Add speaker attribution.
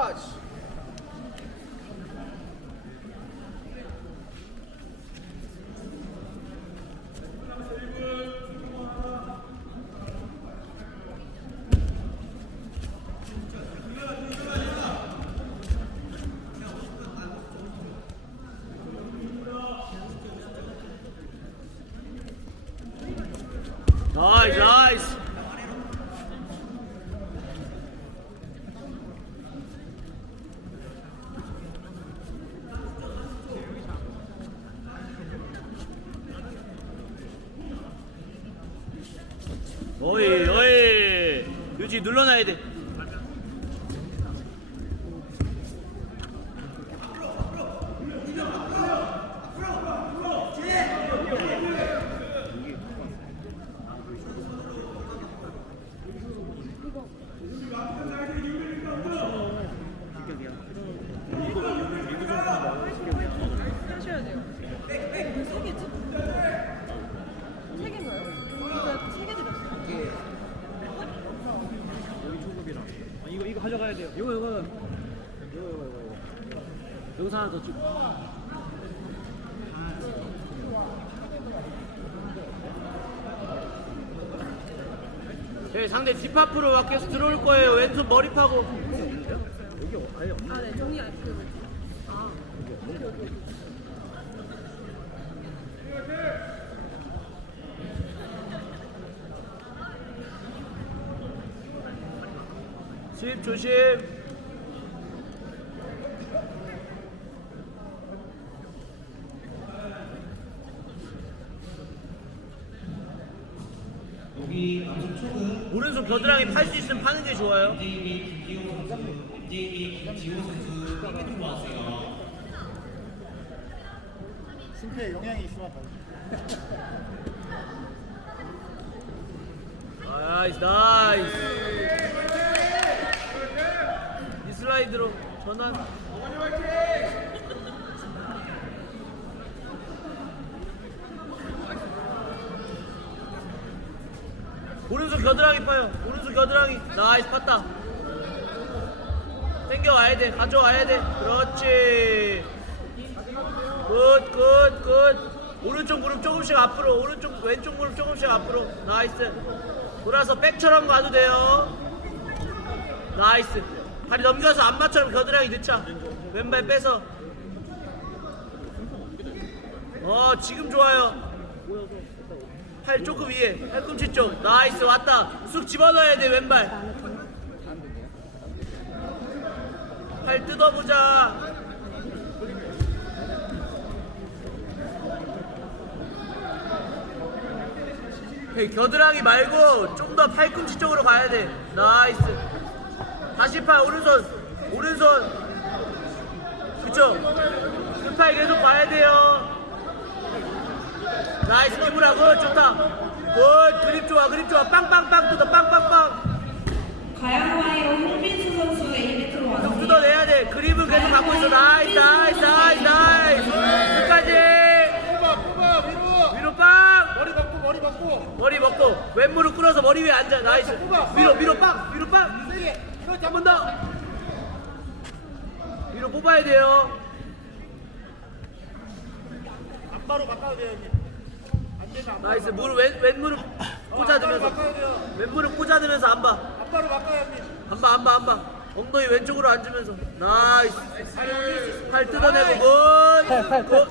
Speaker 1: 터치.
Speaker 2: 나이스 나이스 어이 어이. 유지 눌러놔야 돼
Speaker 3: 하셔야 돼요. 세 개지? 세 개인가요? 제가 세개 드렸어요.
Speaker 2: 아, 이거 이거 가져가야 돼요 이거 이거 이거 이거 이거 여기서 하나 더 찍고 네, 상대 뒷파프로 막 계속 들어올 거예요. 왼손 머리 파고. 여기 아예 없나?
Speaker 3: 아, 네. 정리 안 그. 아.
Speaker 2: 집 조심.
Speaker 4: 여기 촉은
Speaker 2: 오른손 겨드랑이 팔 수 있으면 파는 게 좋아요.
Speaker 4: MJB 김기호 선수, MJB 김지호 선수 땡겨 들어왔어요.
Speaker 1: 심폐에 영향이 있으면 다.
Speaker 2: 나이스 나이스. 슬라이드로 전환. 오른손 겨드랑이 파요. 오른손 겨드랑이. 나이스 팠다. 땡겨 와야 돼. 가져와야 돼. 그렇지. 굿, 굿, 굿. 오른쪽 무릎 조금씩 앞으로. 오른쪽, 왼쪽 무릎 조금씩 앞으로. 나이스. 돌아서 백처럼 가도 돼요. 나이스. 다리 넘겨서 안마처럼 겨드랑이 넣자. 왼발 빼서. 어, 지금 좋아요. 팔 조금 위에. 팔꿈치 쪽. 나이스. 왔다. 쑥 집어넣어야 돼, 왼발. 팔 뜯어보자. 겨드랑이 말고 좀 더 팔꿈치 쪽으로 가야 돼. 나이스. 다시 팔 오른손. 오른손. 그쵸? 그팔 계속 가야 돼요. 나이스 굿 좋다. 굿 그립 좋아 그립 좋아 빵빵빵 뜯어 빵빵빵.
Speaker 5: 가양와이로 홍빈수 선수 A매트로
Speaker 2: 형
Speaker 5: 왔습니다.
Speaker 2: 뜯어내야 돼. 그립을 계속 갖고 있어. 나이스 나이스 나이스 나이스. 끝까지.
Speaker 1: 위로.
Speaker 2: 위로 빵.
Speaker 1: 머리 박고 머리 박고.
Speaker 2: 머리 먹고 왼무릎 꿇어서 머리 위에 앉아 나이스. 위로 위로 빵 위로 빵
Speaker 1: 이거
Speaker 2: 한번 더. 위로 뽑아야 돼요.
Speaker 1: 앞바로 바꿔야 돼요 형님. 안 되면 앞바로.
Speaker 2: 나이스. 무릎 왼, 왼무릎
Speaker 1: 어,
Speaker 2: 꽂아주면서.
Speaker 1: 바꿔야 돼요.
Speaker 2: 왼무릎 꽂아주면서 안 봐
Speaker 1: 앞바로 바꿔야 형님.
Speaker 2: 안 봐 안 봐 안 봐 엉덩이 왼쪽으로 앉으면서. 나이스. 팔 뜯어내고 굿. 굿.